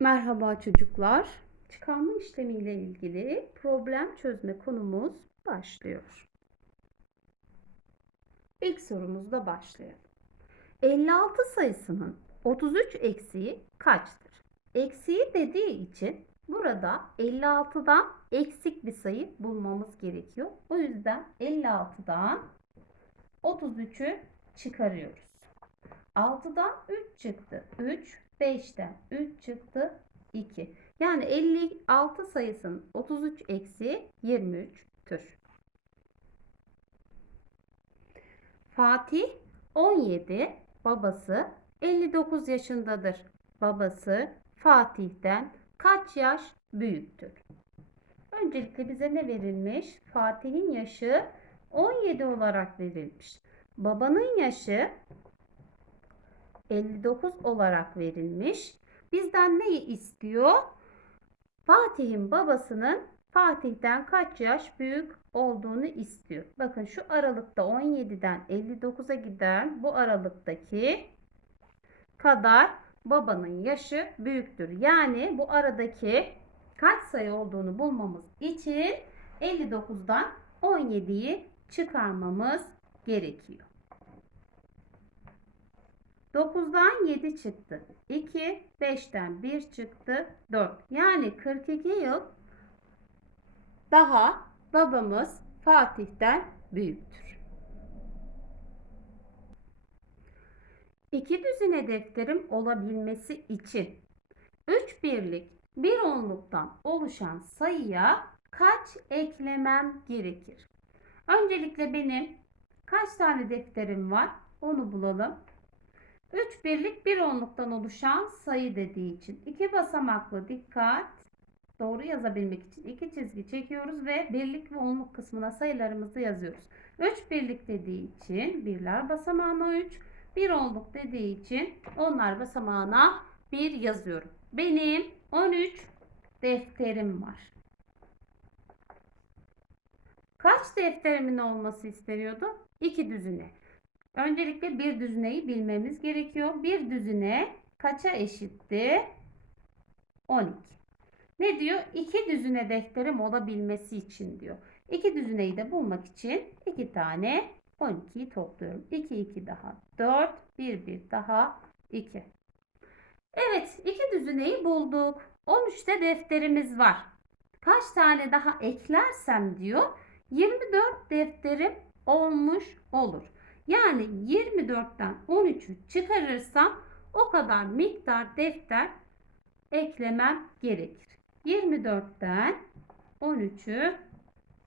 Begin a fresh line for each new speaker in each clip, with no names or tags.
Merhaba çocuklar. Çıkarma işlemiyle ilgili problem çözme konumuz başlıyor. İlk sorumuzla başlayalım. 56 sayısının 33 eksiği kaçtır? Eksiği dediği için burada 56'dan eksik bir sayı bulmamız gerekiyor. O yüzden 56'dan 33'ü çıkarıyoruz. 6'dan 3 çıktı. 3, 5'ten 3 çıktı. 2. Yani 56 sayısının 33 eksi 23'tür. Fatih 17, babası 59 yaşındadır. Babası Fatih'ten kaç yaş büyüktür? Öncelikle bize ne verilmiş? Fatih'in yaşı 17 olarak verilmiş. Babanın yaşı 59 olarak verilmiş. Bizden neyi istiyor? Fatih'in babasının Fatih'ten kaç yaş büyük olduğunu istiyor. Bakın şu aralıkta 17'den 59'a giden bu aralıktaki kadar babanın yaşı büyüktür. Yani bu aradaki kaç sayı olduğunu bulmamız için 59'dan 17'yi çıkarmamız gerekiyor. 9'dan 7 çıktı. 2, 5'ten 1 çıktı. 4. Yani 42 yıl daha babamız Fatih'ten büyüktür. İki düzine defterim olabilmesi için 3 birlik bir onluktan oluşan sayıya kaç eklemem gerekir? Öncelikle benim kaç tane defterim var? Onu bulalım. 3 birlik bir onluktan oluşan sayı dediği için iki basamaklı dikkat doğru yazabilmek için iki çizgi çekiyoruz ve birlik ve onluk kısmına sayılarımızı yazıyoruz. 3 birlik dediği için birler basamağına 3, bir onluk dediği için onlar basamağına 1 yazıyorum. Benim 13 defterim var. Kaç defterimin olması isteniyordu? 2 düzine. Öncelikle bir düzineyi bilmemiz gerekiyor. Bir düzine kaça eşitti? 12. Ne diyor? İki düzine defterim olabilmesi için diyor. İki düzineyi de bulmak için iki tane 12'yi topluyorum. 2 2 daha 4, 1 1 daha 2. Evet, iki düzineyi bulduk. 13'te defterimiz var. Kaç tane daha eklersem diyor 24 defterim olmuş olur. Yani 24'ten 13'ü çıkarırsam o kadar miktar defter eklemem gerekir. 24'ten 13'ü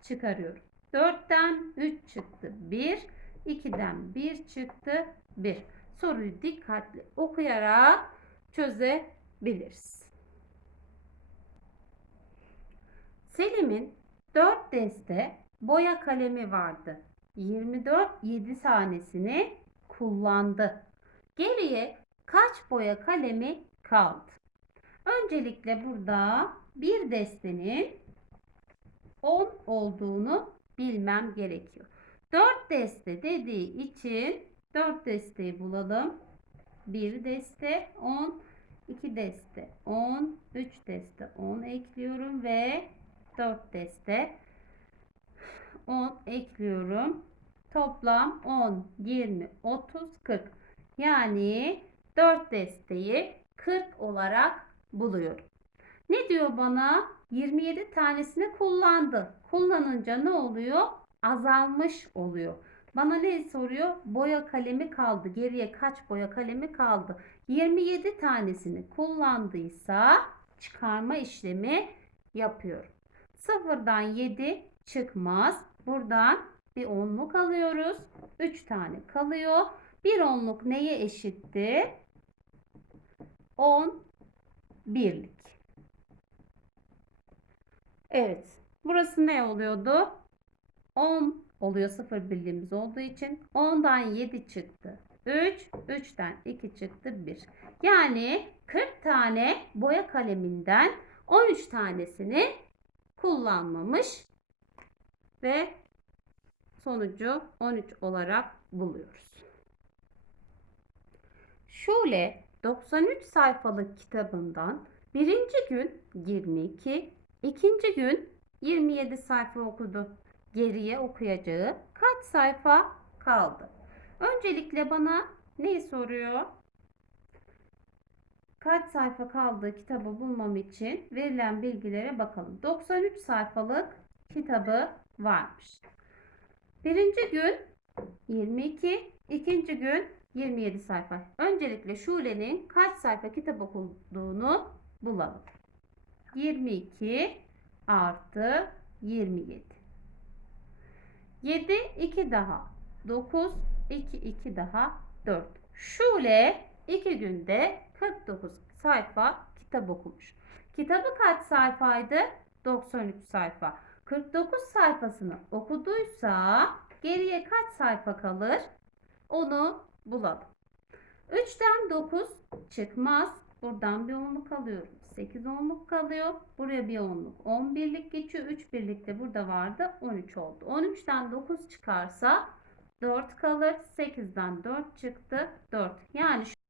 çıkarıyorum. 4'ten 3 çıktı 1, 2'den 1 çıktı 1. Soruyu dikkatli okuyarak çözebiliriz. Selim'in 4 deste boya kalemi vardı. 24 7 tanesini kullandı. Geriye kaç boya kalemi kaldı? Öncelikle burada bir destenin 10 olduğunu bilmem gerekiyor. 4 deste dediği için 4 desteyi bulalım. 1 deste 10, 2 deste 10, 3 deste 10 ekliyorum ve 4 deste 10 ekliyorum. Toplam 10, 20, 30, 40. Yani 4 desteği 40 olarak buluyorum. Ne diyor bana? 27 tanesini kullandı. Kullanınca ne oluyor? Azalmış oluyor. Bana ne soruyor? Boya kalemi kaldı. Geriye kaç boya kalemi kaldı? 27 tanesini kullandıysa çıkarma işlemi yapıyorum. Sıfırdan 7 çıkmaz. Buradan bir onluk alıyoruz. 3 tane kalıyor. Bir onluk neye eşitti? 10 birlik. Evet. Burası ne oluyordu? 10 oluyor sıfır birliğimiz olduğu için. 10'dan 7 çıktı. 3, 3'ten 2 çıktı 1. Yani 40 tane boya kaleminden 13 tanesini kullanmamış ve sonucu 13 olarak buluyoruz. Şule 93 sayfalık kitabından Birinci gün 22, ikinci gün 27 sayfa okudu. Geriye okuyacağı kaç sayfa kaldı? Öncelikle bana neyi soruyor? Kaç sayfa kaldığı kitabı bulmam için verilen bilgilere bakalım. 93 sayfalık kitabı varmış. Birinci gün 22, ikinci gün 27 sayfa. Öncelikle Şule'nin kaç sayfa kitap okuduğunu bulalım. 22 artı 27. 7, 2 daha 9, 2, 2 daha 4. Şule 2 günde 49 sayfa kitap okumuş. Kitabı kaç sayfaydı? 93 sayfa. 49 sayfasını okuduysa geriye kaç sayfa kalır? Onu bulalım. 3'ten 9 çıkmaz. Buradan bir onluk alıyorum. 8 onluk kalıyor. Buraya bir onluk. 11'lik geçiyor. 3 birlik de burada vardı. 13 oldu. 13'ten 9 çıkarsa 4 kalır. 8'den 4 çıktı. 4. Yani